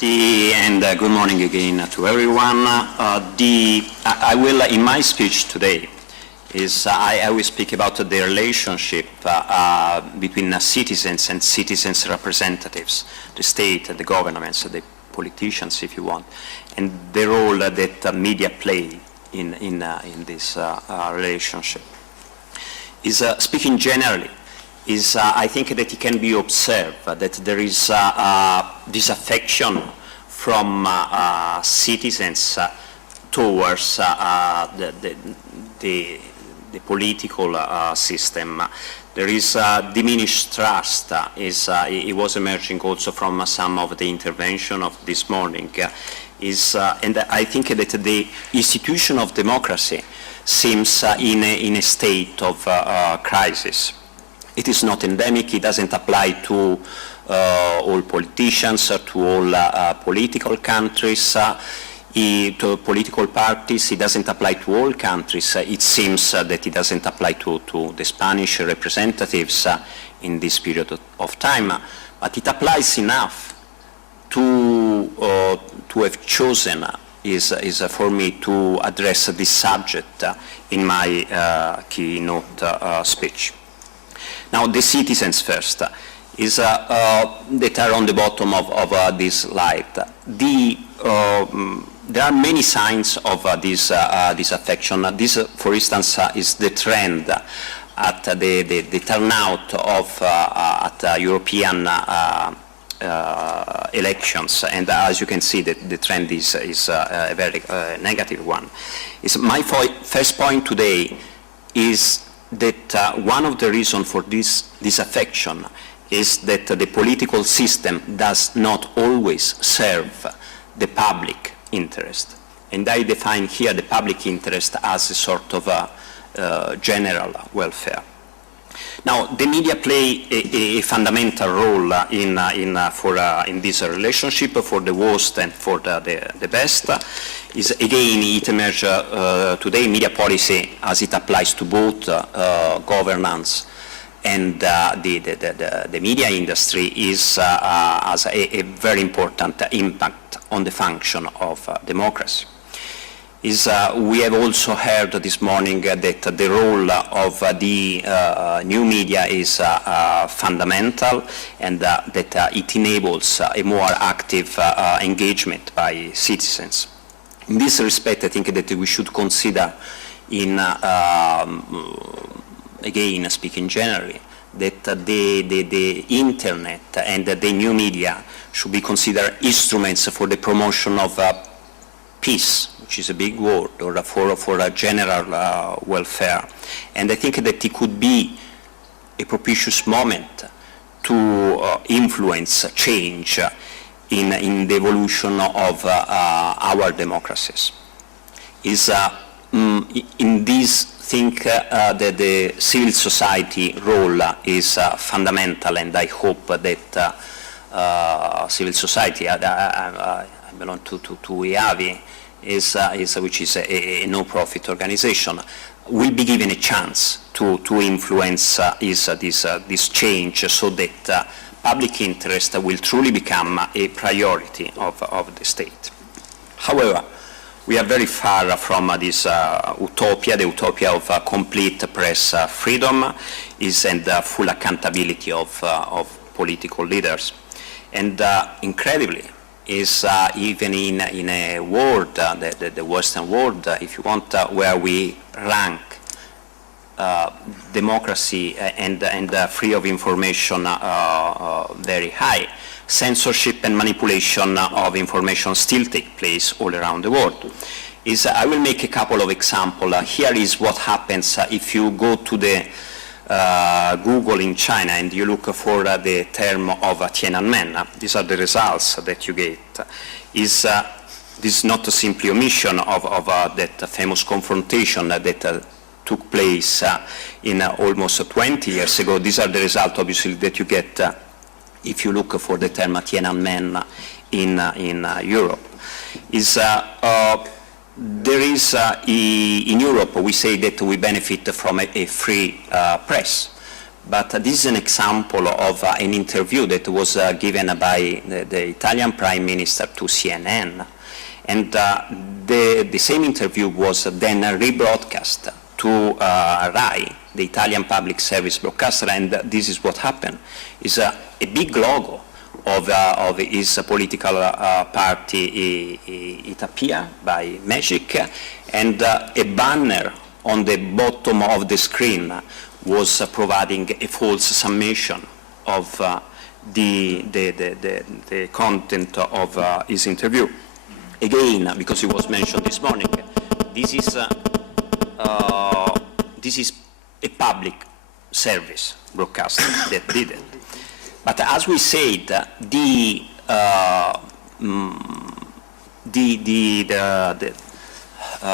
Good morning again to everyone. I will, in my speech today, I will speak about the relationship between citizens and citizens' representatives, the state, the governments, the politicians, if you want, and the role that media play in this relationship. Speaking generally, I think that it can be observed that there is disaffection from citizens towards the political system. There is diminished trust. It was emerging also from some of the intervention of this morning. And I think that the institution of democracy seems in a state of crisis. It is not endemic. It doesn't apply to all politicians, to all political countries, to political parties. It doesn't apply to all countries. It seems that it doesn't apply to the Spanish representatives in this period of time, but it applies enough to have chosen is for me to address this subject in my keynote speech. Now, the citizens first that are on the bottom of this slide. There are many signs of this disaffection. This, for instance, is the trend at the turnout of at European elections, and as you can see, the trend is a very negative one. My first point today is that one of the reasons for this disaffection is that the political system does not always serve the public interest. And I define here the public interest as a sort of general welfare. Now, the media play a fundamental role in this relationship, for the worst and for the best. Again, it emerged today, media policy as it applies to both governance and the media industry has a very important impact on the function of democracy. We have also heard this morning that the role of the new media is fundamental, and that it enables a more active engagement by citizens. In this respect, I think that we should consider, again speaking generally, that the internet and the new media should be considered instruments for the promotion of peace, which is a big word, or for a general welfare. And I think that it could be a propitious moment to influence change in the evolution of our democracies. In this, think that the civil society role is fundamental, and I hope that civil society, I belong to EAVI, which is a no-profit organization, will be given a chance to influence this change, so that public interest will truly become a priority of the state. However, we are very far from this utopia, the utopia of complete press freedom and full accountability of political leaders. And incredibly, even in a world, the Western world, if you want, where we rank democracy and free of information very high, censorship and manipulation of information still take place all around the world. I will make a couple of examples. Here is what happens if you go to the Google in China and you look for the term of Tiananmen. These are the results that you get. This is not simply omission of that famous confrontation that took place in almost 20 years ago. These are the results, obviously, that you get if you look for the term Tiananmen in Europe. There is, in Europe, we say that we benefit from a free press, but this is an example of an interview that was given by the Italian Prime Minister to CNN. And the same interview was then rebroadcast to RAI, the Italian public service broadcaster, and this is what happened. It's a big logo of his political party, it appeared by magic, and a banner on the bottom of the screen was providing a false summation of the content of his interview. Again, because it was mentioned this morning, this is a public service broadcaster that did it. But as we said, the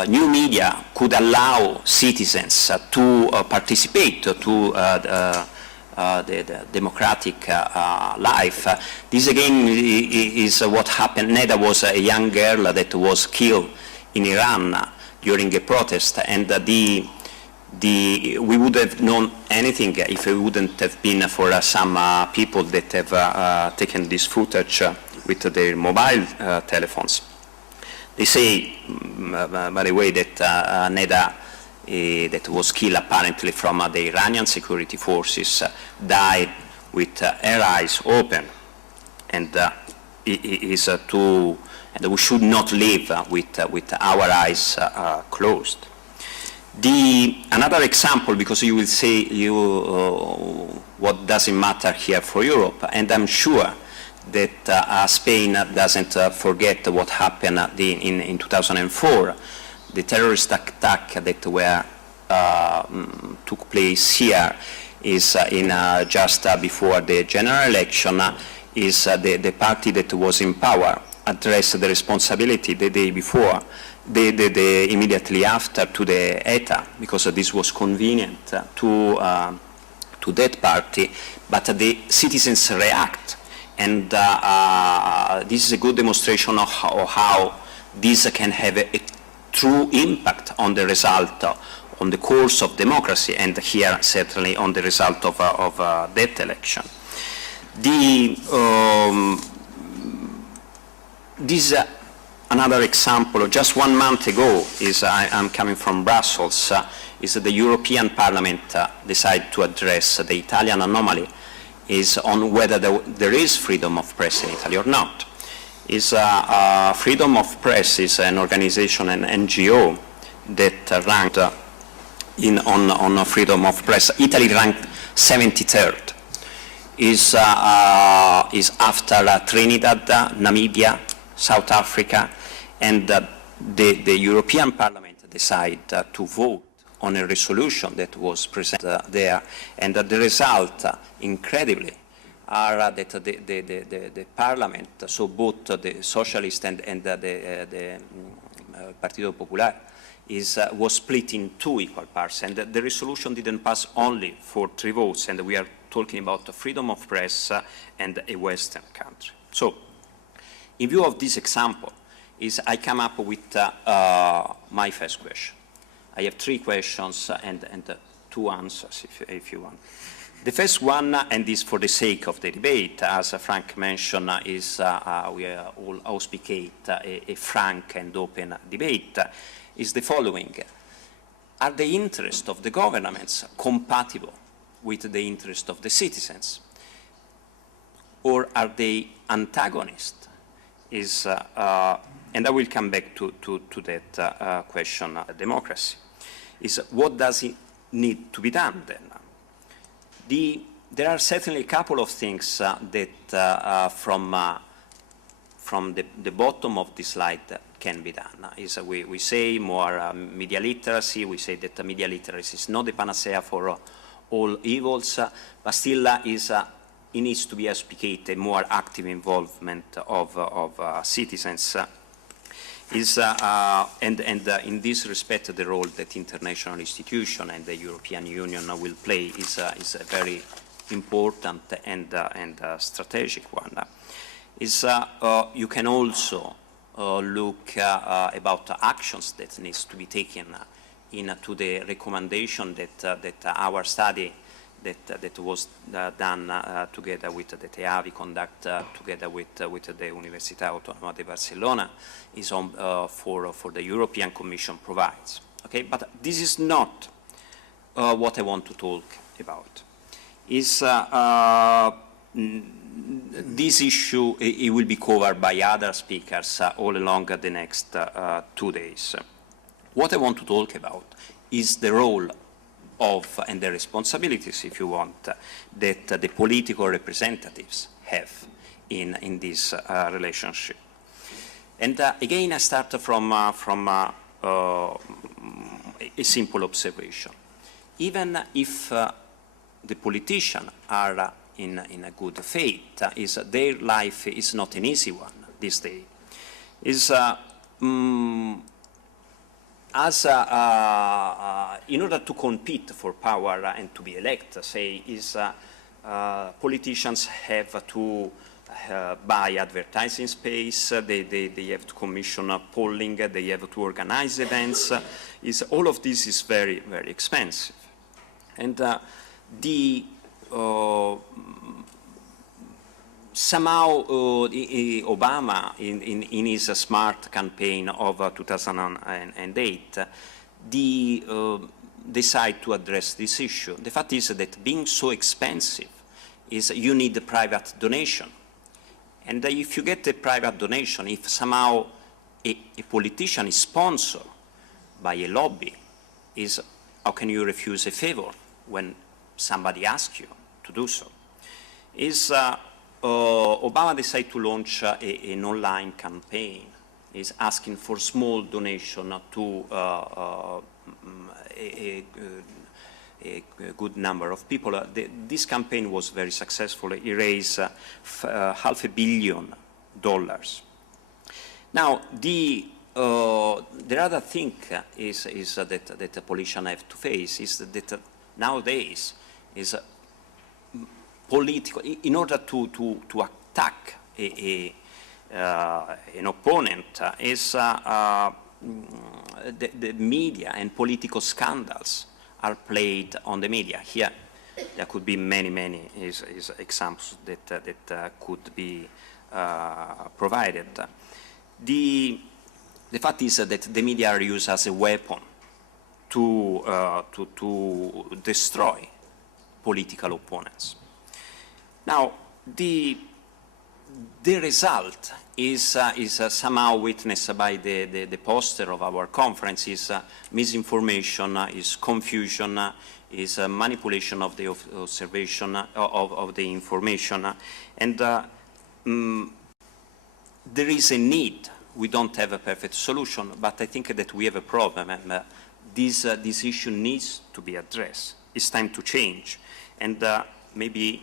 new media could allow citizens to participate to the democratic life. This again is what happened. Neda was a young girl that was killed in Iran during a protest, and we would have known anything if it wouldn't have been for some people that have taken this footage with their mobile telephones. They say, by the way, that Neda, that was killed apparently from the Iranian security forces, died with her eyes open, and and we should not live with our eyes closed. Another example, because you will say what doesn't matter here for Europe, and I'm sure that Spain doesn't forget what happened in 2004, the terrorist attack that took place here is just before the general election, is the party that was in power addressed the responsibility the day before, immediately after, to the ETA, because this was convenient to that party, but the citizens react. And this is a good demonstration of how this can have a true impact on the result, on the course of democracy, and here certainly on the result of that election. This is another example. Just 1 month ago, I'm coming from Brussels, is the European Parliament decided to address the Italian anomaly is on whether there is freedom of press in Italy or not. Freedom of Press is an organization, an NGO, that ranked on freedom of press. Italy ranked 73rd. Is after Trinidad, Namibia, South Africa, and the European Parliament decided to vote on a resolution that was presented there, and the result, incredibly, are that the Parliament, so both the Socialist and the Partito Popolare, was split in 2 equal parts, and the resolution didn't pass only for 3 votes, and we are talking about the freedom of press and a Western country. So, in view of this example, I come up with my first question. I have 3 questions and 2 answers, if you want. The first one, and this for the sake of the debate, as Frank mentioned, is we all auspicate a frank and open debate, is the following. Are the interests of the governments compatible with the interests of the citizens? Or are they antagonists? And I will come back to that question, democracy. What does it need to be done then? There are certainly a couple of things that from the bottom of the slide can be done. We say more media literacy. We say that media literacy is not the panacea for all evils, but still it needs to be auspicate more active involvement of citizens. And in this respect, the role that international institutions and the European Union will play is a very important and strategic one. You can also look about actions that needs to be taken into the recommendation that our study that was done together with the EAVI, conduct together with the Università Autónoma de Barcelona, is on, for the European Commission provides. Okay, but this is not what I want to talk about. Is this issue, it will be covered by other speakers all along the next 2 days. What I want to talk about is the role of, and the responsibilities, if you want, that the political representatives have in this relationship. And again, I start from a simple observation. Even if the politicians are in a good faith, their life is not an easy one this day. In order to compete for power and to be elected, politicians have to buy advertising space, they have to commission polling, they have to organize events. All of this is very, very expensive. And somehow Obama, in his smart campaign of 2008, decided to address this issue. The fact is that being so expensive is you need a private donation. And if you get a private donation, if somehow a politician is sponsored by a lobby, how can you refuse a favor when somebody asks you to do so? Obama decided to launch an online campaign. He's asking for small donation to a good number of people. This campaign was very successful. He raised $500 million. Now, the other thing that the politicians have to face is that nowadays is political. In order to attack an opponent, the media and political scandals are played on the media. Here, there could be many examples that could be provided. The fact is that the media are used as a weapon to destroy political opponents. Now, the result is somehow witnessed by the poster of our conference. Is misinformation, is confusion, is manipulation of the observation of the information, and there is a need. We don't have a perfect solution, but I think that we have a problem, and this issue needs to be addressed. It's time to change, and maybe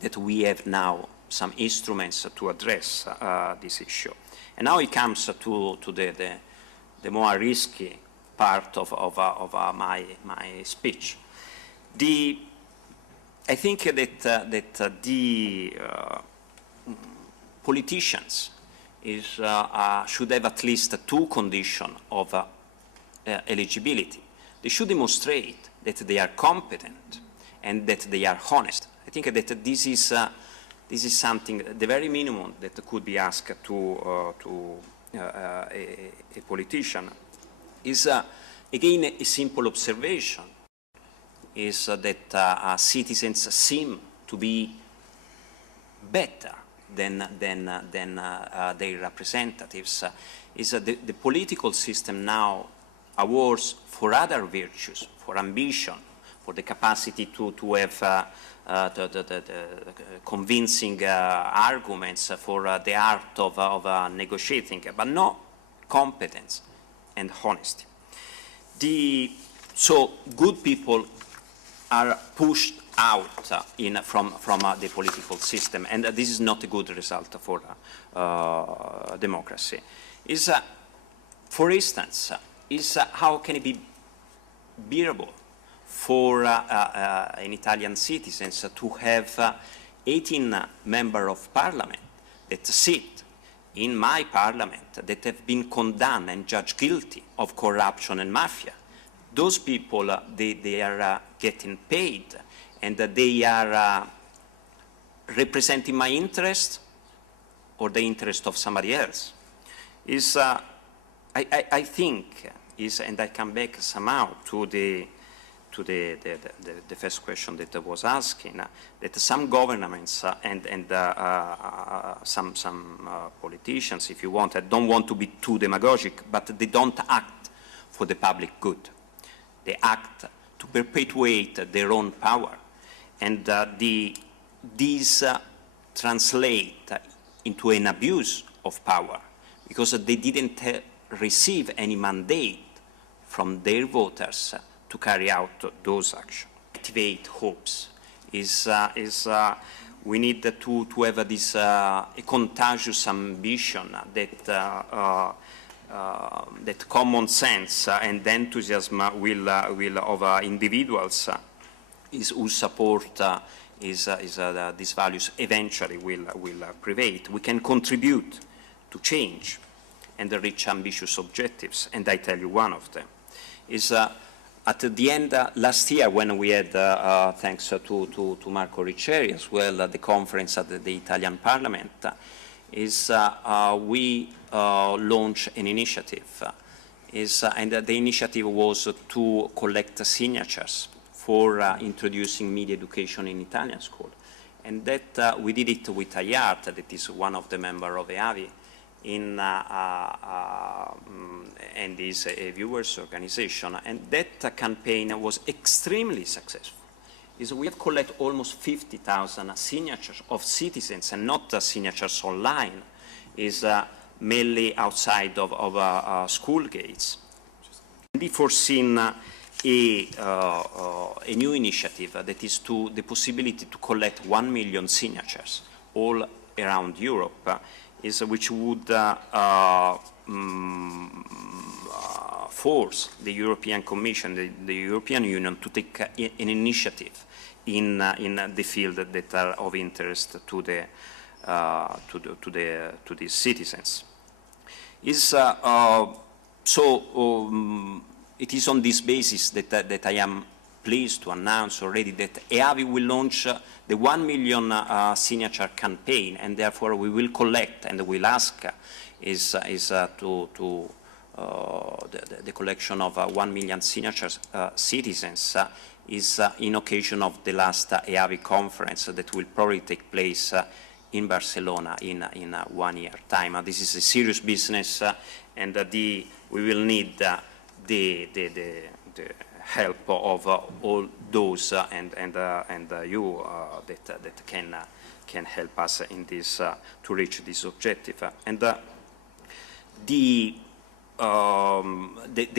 that we have now some instruments to address this issue. And now it comes to the more risky part of my speech. I think that the politicians should have at least two conditions of eligibility. They should demonstrate that they are competent and that they are honest. I think that this is something, the very minimum that could be asked to a politician. Is again a simple observation. Is that citizens seem to be better than their representatives. The political system now awards for other virtues, for ambition, for the capacity to have the convincing arguments, for the art of negotiating, but not competence and honesty. So good people are pushed out from the political system, and this is not a good result for democracy. For instance, how can it be bearable for an Italian citizen to have 18 members of parliament that sit in my parliament that have been condemned and judged guilty of corruption and mafia? Those people, they are getting paid, and that they are representing my interest or the interest of somebody else. Is I think is, and I come back somehow to the first question that I was asking, that some governments and some politicians, if you want, I don't want to be too demagogic, but they don't act for the public good. They act to perpetuate their own power, and these translate into an abuse of power because they didn't receive any mandate from their voters to carry out those actions. Activate hopes we need to have this a contagious ambition that that common sense and enthusiasm will of individuals who support these values eventually will prevail. We can contribute to change and reach ambitious objectives, and I tell you one of them is at the end last year when we had, thanks to Marco Ricceri as well, the conference at the Italian Parliament, we launched an initiative, and the initiative was to collect signatures for introducing media education in Italian school. And that we did it with IART, that is one of the members of EAVI, and is a viewers organization. And that campaign was extremely successful. We have collected almost 50,000 signatures of citizens, and not signatures online, mainly outside of school gates. We foreseen a new initiative that is the possibility to collect 1 million signatures all around Europe, which would force the European Commission, the European Union, to take an initiative in the field that are of interest to these citizens. It is on this basis that I am pleased to announce already that EAVI will launch the 1 million signature campaign, and therefore we will collect and will ask the collection of 1 million signatures citizens in occasion of the last EAVI conference that will probably take place in Barcelona in 1 year time. This is a serious business, and we will need the help of all those and you that can help us in this to reach this objective. And the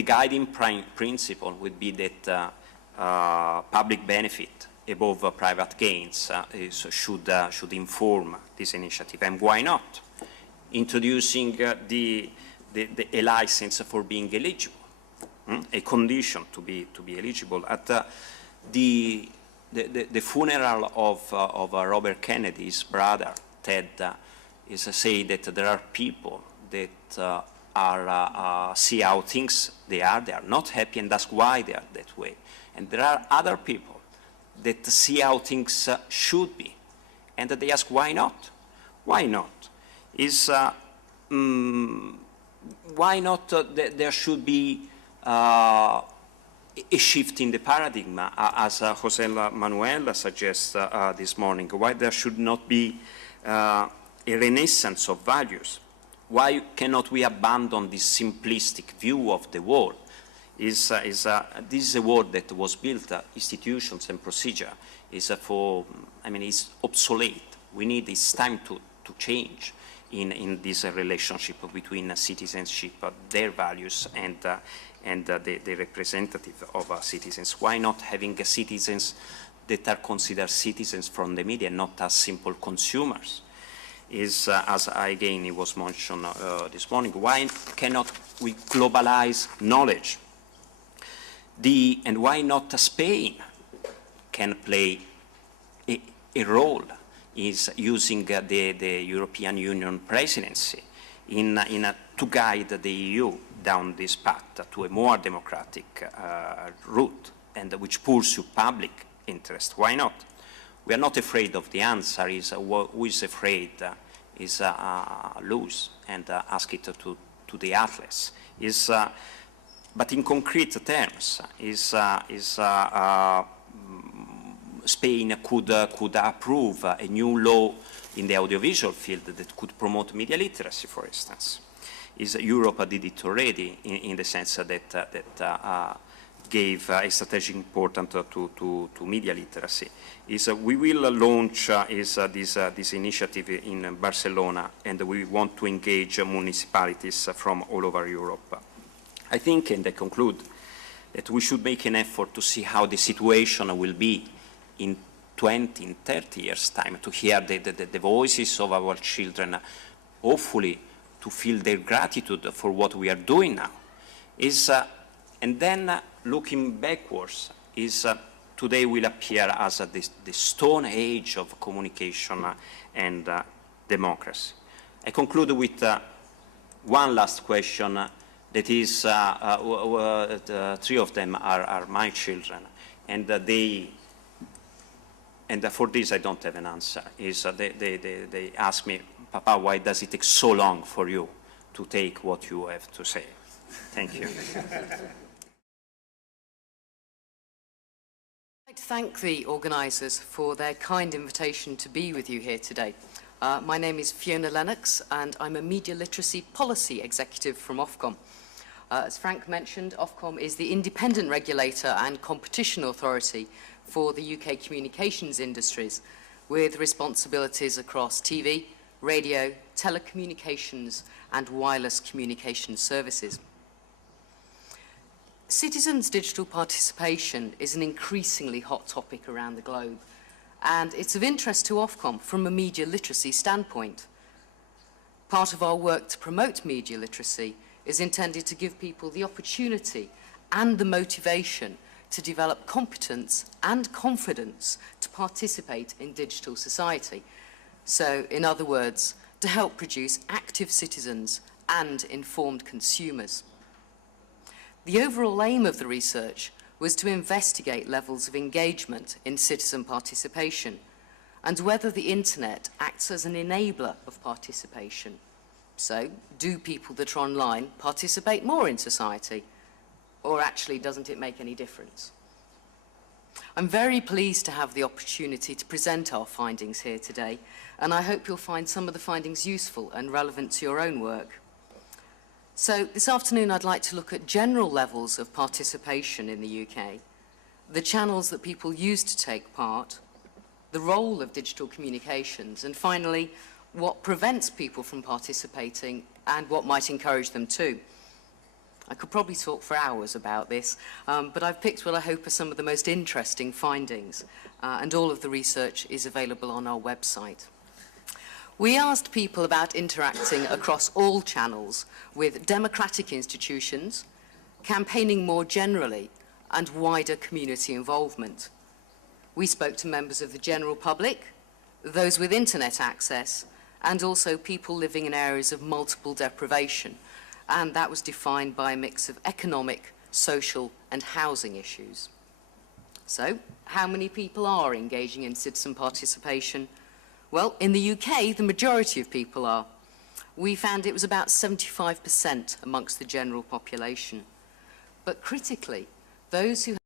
guiding principle would be that public benefit above private gains should inform this initiative. And why not? Introducing a license for being eligible, a condition to be eligible. At the funeral of Robert Kennedy's brother, Ted, say that there are people that see how things they are not happy and ask why they are that way. And there are other people that see how things should be, and that they ask why not? Why not? Why not there should be a shift in the paradigm, as Jose Manuel suggests this morning? Why there should not be a renaissance of values? Why cannot we abandon this simplistic view of the world? This is a world that was built, institutions and procedure, is obsolete. It's time to change in this relationship between citizenship, their values, and the representative of citizens. Why not having citizens that are considered citizens from the media, not as simple consumers? As again it was mentioned this morning, why cannot we globalize knowledge? And why not Spain can play a role is using the European Union presidency to guide the EU down this path to a more democratic route, and which pursue public interest. Why not? We are not afraid of the answer. Who is afraid is lose and ask it to the athletes. But in concrete terms, Spain could approve a new law in the audiovisual field that could promote media literacy, for instance. Europe did it already in the sense that gave a strategic importance to media literacy. We will launch this initiative in Barcelona, and we want to engage municipalities from all over Europe. I think, and I conclude, that we should make an effort to see how the situation will be in 20, in 30 years' time, to hear the voices of our children, hopefully to feel their gratitude for what we are doing now. And then looking backwards, today will appear as the stone age of communication and democracy. I conclude with one last question that is, three of them are my children, and for this I don't have an answer. They ask me, Papa, why does it take so long for you to take what you have to say? Thank you. I'd like to thank the organisers for their kind invitation to be with you here today. My name is Fiona Lennox, and I'm a Media Literacy Policy Executive from Ofcom. As Frank mentioned, Ofcom is the independent regulator and competition authority for the UK communications industries, with responsibilities across TV, radio, telecommunications and wireless communication services. Citizens' digital participation is an increasingly hot topic around the globe, and it's of interest to Ofcom from a media literacy standpoint. Part of our work to promote media literacy is intended to give people the opportunity and the motivation to develop competence and confidence to participate in digital society. So, in other words, to help produce active citizens and informed consumers. The overall aim of the research was to investigate levels of engagement in citizen participation and whether the internet acts as an enabler of participation. So, do people that are online participate more in society? Or actually, doesn't it make any difference? I'm very pleased to have the opportunity to present our findings here today, and I hope you'll find some of the findings useful and relevant to your own work. So, this afternoon I'd like to look at general levels of participation in the UK, the channels that people use to take part, the role of digital communications, and finally, what prevents people from participating and what might encourage them to. I could probably talk for hours about this, but I've picked what I hope are some of the most interesting findings, and all of the research is available on our website. We asked people about interacting across all channels with democratic institutions, campaigning more generally, and wider community involvement. We spoke to members of the general public, those with internet access, and also people living in areas of multiple deprivation, and that was defined by a mix of economic, social and housing issues. So, how many people are engaging in citizen participation? Well, in the UK, the majority of people are. We found it was about 75% amongst the general population. But critically, those who